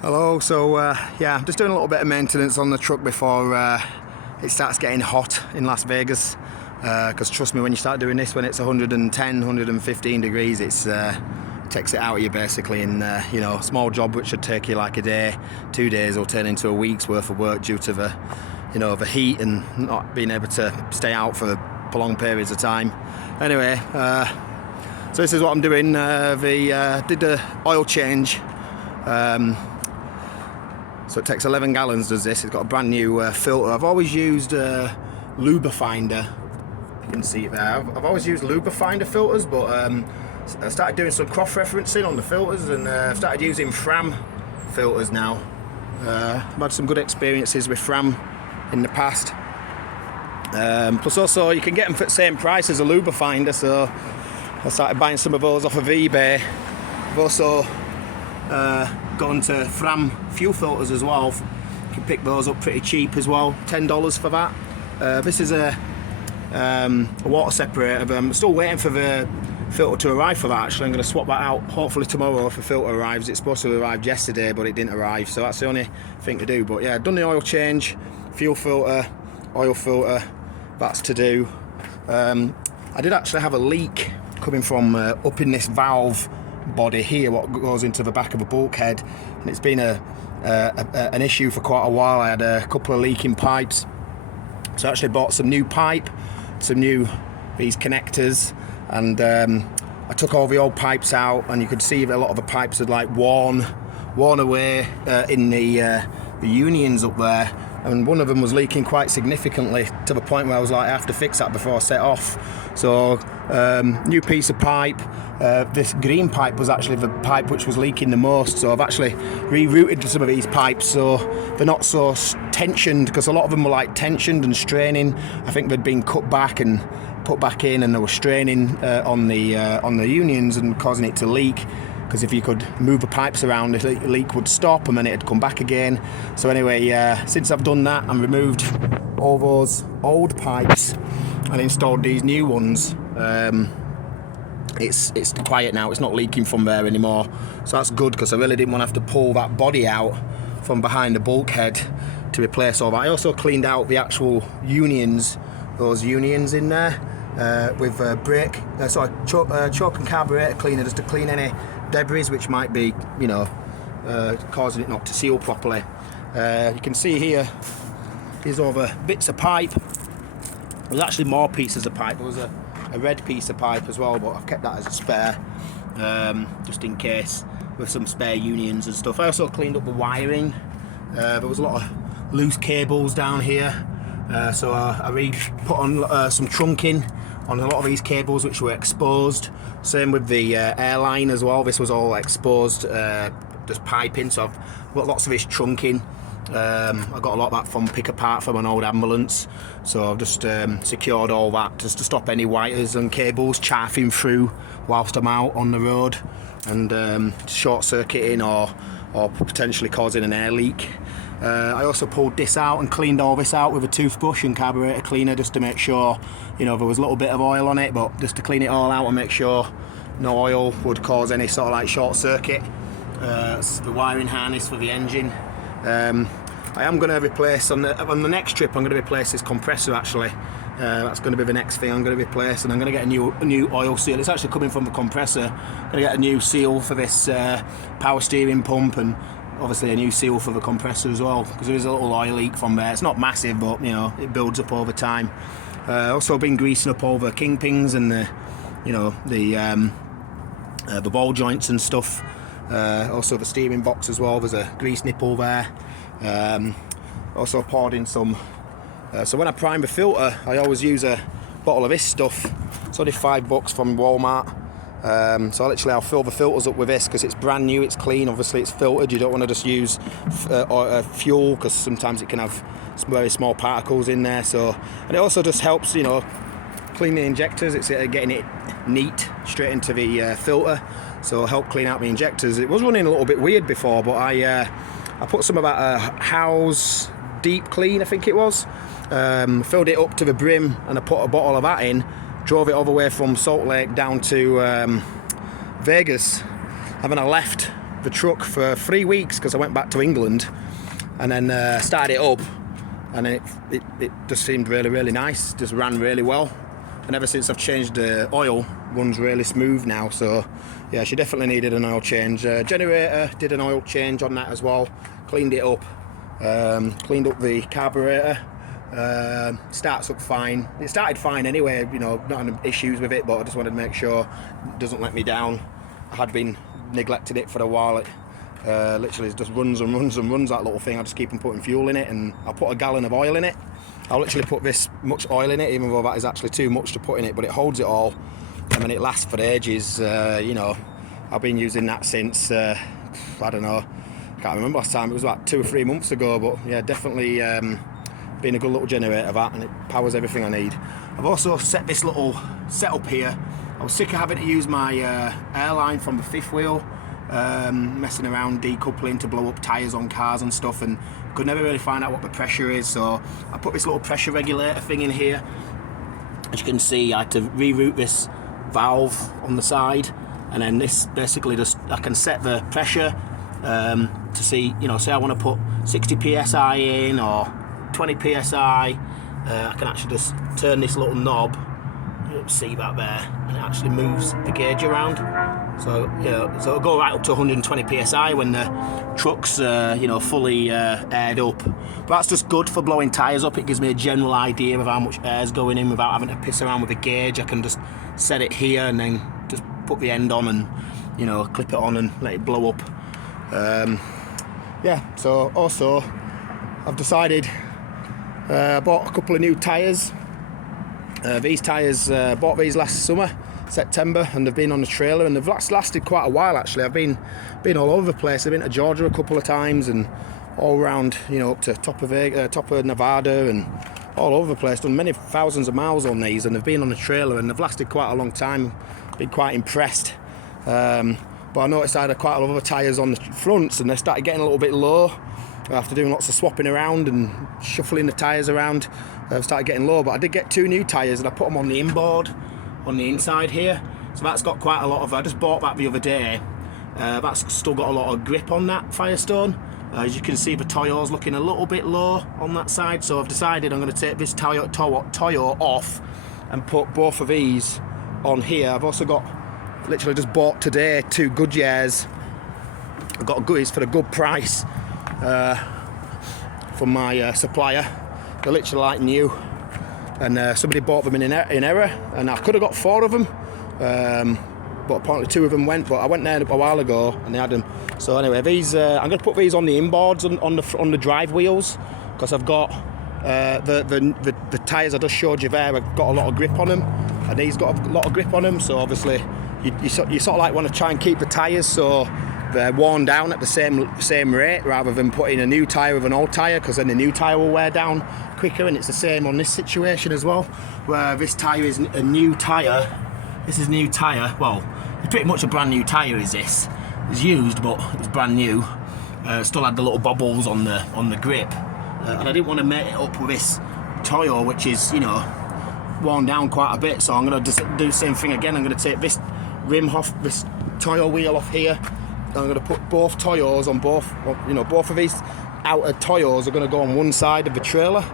Hello, so yeah, I'm just doing a little bit of maintenance on the truck before it starts getting hot in Las Vegas, because trust me, when you start doing this when it's 110, 115 degrees, it takes it out of you basically, and you know, a small job which should take you like a day, 2 days will turn into a week's worth of work due to the, you know, the heat and not being able to stay out for prolonged periods of time. Anyway, so this is what I'm doing. Did the oil change. So it takes 11 gallons, does this. It's got a brand new filter. I've always used Lubrifinder. You can see it there. I've always used Lubrifinder filters, but I started doing some cross-referencing on the filters, and I've started using Fram filters now. I've had some good experiences with Fram in the past. Plus also, you can get them for the same price as a Lubrifinder, so I started buying some of those off of eBay. I've also gone to Fram fuel filters as well. You can pick those up pretty cheap as well, $10 for that. This is a water separator. I'm still waiting for the filter to arrive for that. Actually, I'm going to swap that out hopefully tomorrow if the filter arrives. It's supposed to have arrived yesterday, but it didn't arrive, so that's the only thing to do. But yeah, I've done the oil change, fuel filter, oil filter, that's to do. I did actually have a leak coming from up in this valve body here, what goes into the back of a bulkhead, and it's been an issue for quite a while. I had a couple of leaking pipes, so I actually bought some new pipe, these connectors, and I took all the old pipes out, and you could see that a lot of the pipes had like worn away in the unions up there, and one of them was leaking quite significantly to the point where I was like, I have to fix that before I set off. So new piece of pipe. This green pipe was actually the pipe which was leaking the most, so I've actually rerouted some of these pipes so they're not so tensioned, because a lot of them were like tensioned and straining. I think they'd been cut back and put back in, and they were straining on the unions and causing it to leak, because if you could move the pipes around, the leak would stop and then it'd come back again. So anyway, since I've done that and removed all those old pipes and installed these new ones, it's quiet now. It's not leaking from there anymore, so that's good, because I really didn't want to have to pull that body out from behind the bulkhead to replace all that. I also cleaned out the actual unions, those unions in there, with chalk and carburetor cleaner, just to clean any debris which might be, you know, causing it not to seal properly. You can see here, here's all the bits of pipe. There's actually more pieces of pipe. There was a red piece of pipe as well, but I've kept that as a spare, just in case, with some spare unions and stuff. I also cleaned up the wiring. There was a lot of loose cables down here, so I put on some trunking on a lot of these cables which were exposed. Same with the airline as well. This was all exposed, just piping, so I've got lots of this trunking. I got a lot of that from pick apart from an old ambulance, so I've just secured all that just to stop any wires and cables chaffing through whilst I'm out on the road and short circuiting or potentially causing an air leak. I also pulled this out and cleaned all this out with a toothbrush and carburetor cleaner, just to make sure, you know, there was a little bit of oil on it, but just to clean it all out and make sure no oil would cause any sort of like short circuit. It's the wiring harness for the engine. I am going to replace on the next trip. I'm going to replace this compressor actually. That's going to be the next thing I'm going to replace, and I'm going to get a new oil seal. It's actually coming from the compressor. I'm going to get a new seal for this power steering pump, and obviously a new seal for the compressor as well, because there is a little oil leak from there. It's not massive, but you know, it builds up over time. Also been greasing up all the kingpins and the ball joints and stuff. Also the steering box as well, there's a grease nipple there. Also poured in some, so when I prime the filter, I always use a bottle of this stuff. It's only $5 from Walmart. So I'll fill the filters up with this, because it's brand new, it's clean, obviously it's filtered. You don't want to just use fuel, because sometimes it can have some very small particles in there. So, and it also just helps, you know, clean the injectors. It's getting it neat straight into the filter, so help clean out the injectors. It was running a little bit weird before, but I put some of that House Deep Clean, I think it was, filled it up to the brim, and I put a bottle of that in, drove it all the way from Salt Lake down to Vegas, and then I left the truck for 3 weeks because I went back to England, and then started it up, and then it just seemed really nice, just ran really well. And ever since I've changed the oil, runs really smooth now. So yeah, she definitely needed an oil change. Generator, did an oil change on that as well, cleaned it up, cleaned up the carburetor. Starts up fine. It started fine anyway, you know, not any issues with it, but I just wanted to make sure it doesn't let me down. I had been neglecting it for a while. It literally just runs and runs and runs, that little thing. I just keep on putting fuel in it, and I'll put a gallon of oil in it. I'll literally put this much oil in it, even though that is actually too much to put in it, but it holds it all, and then it lasts for ages. You know, I've been using that since I don't know, can't remember last time. It was like 2 or 3 months ago, but yeah, definitely been a good little generator, that, and it powers everything I need. I've also set this little setup here. I was sick of having to use my airline from the fifth wheel, messing around decoupling to blow up tyres on cars and stuff, and could never really find out what the pressure is. So I put this little pressure regulator thing in here. As you can see, I had to reroute this valve on the side, and then this basically just, I can set the pressure to see, you know, say I want to put 60 psi in or 20 psi. I can actually just turn this little knob, you see that there, and it actually moves the gauge around. So, you know, so it'll go right up to 120 psi when the truck's you know, fully aired up. But that's just good for blowing tyres up. It gives me a general idea of how much air's going in without having to piss around with the gauge. I can just set it here and then just put the end on and, you know, clip it on and let it blow up. Yeah, so also I've decided, I bought a couple of new tyres. These tyres, bought these last summer, September, and they've been on the trailer, and they've lasted quite a while actually. I've been all over the place. I've been to Georgia a couple of times, and all around, you know, up to top of Nevada, and all over the place. Done many thousands of miles on these, and they've been on the trailer, and they've lasted quite a long time. Been quite impressed. But I noticed I had quite a lot of other tyres on the fronts, and they started getting a little bit low. After doing lots of swapping around and shuffling the tyres around, I started getting low. But I did get 2 new tyres, and I put them on the inboard, on the inside here. So that's got quite a lot of, I just bought that the other day. That's still got a lot of grip on that Firestone. As you can see, the Toyo's looking a little bit low on that side. So I've decided I'm going to take this Toyo off and put both of these on here. I've also got, literally just bought today, 2 Goodyears. I've got goodies for a good price from my supplier. They're literally like new, and somebody bought them in error, and I could have got 4 of them, but apparently 2 of them went. But I went there a while ago and they had them. So anyway, these I'm going to put these on the inboards on the drive wheels, because I've got the tyres I just showed you there. I've got a lot of grip on them, and these got a lot of grip on them. So obviously you sort of like want to try and keep the tyres so they're worn down at the same rate, rather than putting a new tyre with an old tyre, because then the new tyre will wear down quicker. And it's the same on this situation as well, where this tyre is a new tyre. This is a new tyre. Well, it's pretty much a brand new tyre is this. It's used, but it's brand new. Still had the little bobbles on the grip, and I didn't want to mate it up with this Toyo, which is, you know, worn down quite a bit. So I'm going to just do the same thing again. I'm going to take this rim off, this Toyo wheel off here. I'm going to put both Toyos on both, you know, both of these outer Toyos are going to go on one side of the trailer,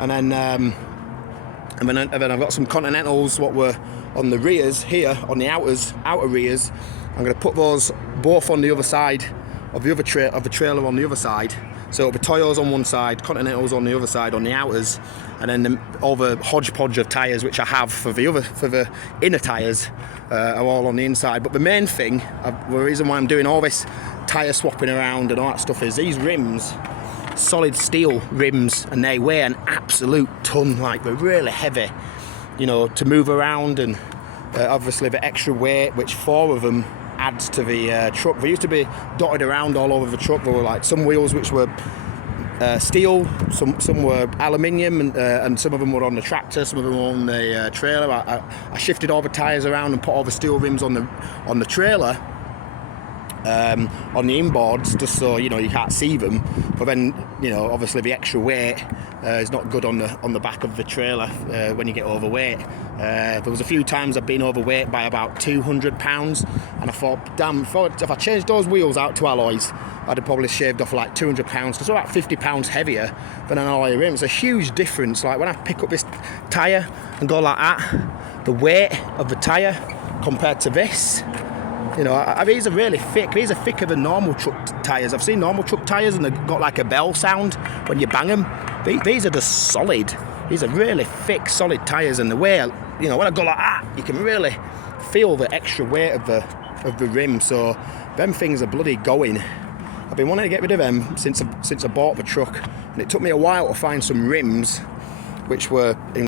and then I've got some Continentals what were on the rears here, on the outer rears. I'm going to put those both on the other side of the trailer on the other side. So it'll be Toyos on one side, Continentals on the other side, on the outers, and then all the hodgepodge of tyres which I have for the inner tyres are all on the inside. But the main thing, the reason why I'm doing all this tyre swapping around and all that stuff, is these rims, solid steel rims, and they weigh an absolute ton. Like, they're really heavy, you know, to move around, and obviously the extra weight, which 4 of them adds to the truck. They used to be dotted around all over the truck. There were like some wheels which were steel, some were aluminium, and some of them were on the tractor, some of them were on the trailer. I shifted all the tyres around and put all the steel rims on the trailer, on the inboards, just so you know you can't see them. But then, you know, obviously the extra weight is not good on the back of the trailer when you get overweight. There was a few times I've been overweight by about 200 pounds, and I thought, damn, if I changed those wheels out to alloys, I'd have probably shaved off like 200 pounds, because they're about 50 pounds heavier than an alloy rim. It's a huge difference. Like when I pick up this tyre and go like that, the weight of the tyre compared to this, you know, these are really thick. These are thicker than normal truck tyres. I've seen normal truck tyres and they've got like a bell sound when you bang them. These are just solid. These are really thick, solid tyres, and the way, you know, when I go like that, you can really feel the extra weight of the rim. So them things are bloody going. I've been wanting to get rid of them since I bought the truck, and it took me a while to find some rims which were in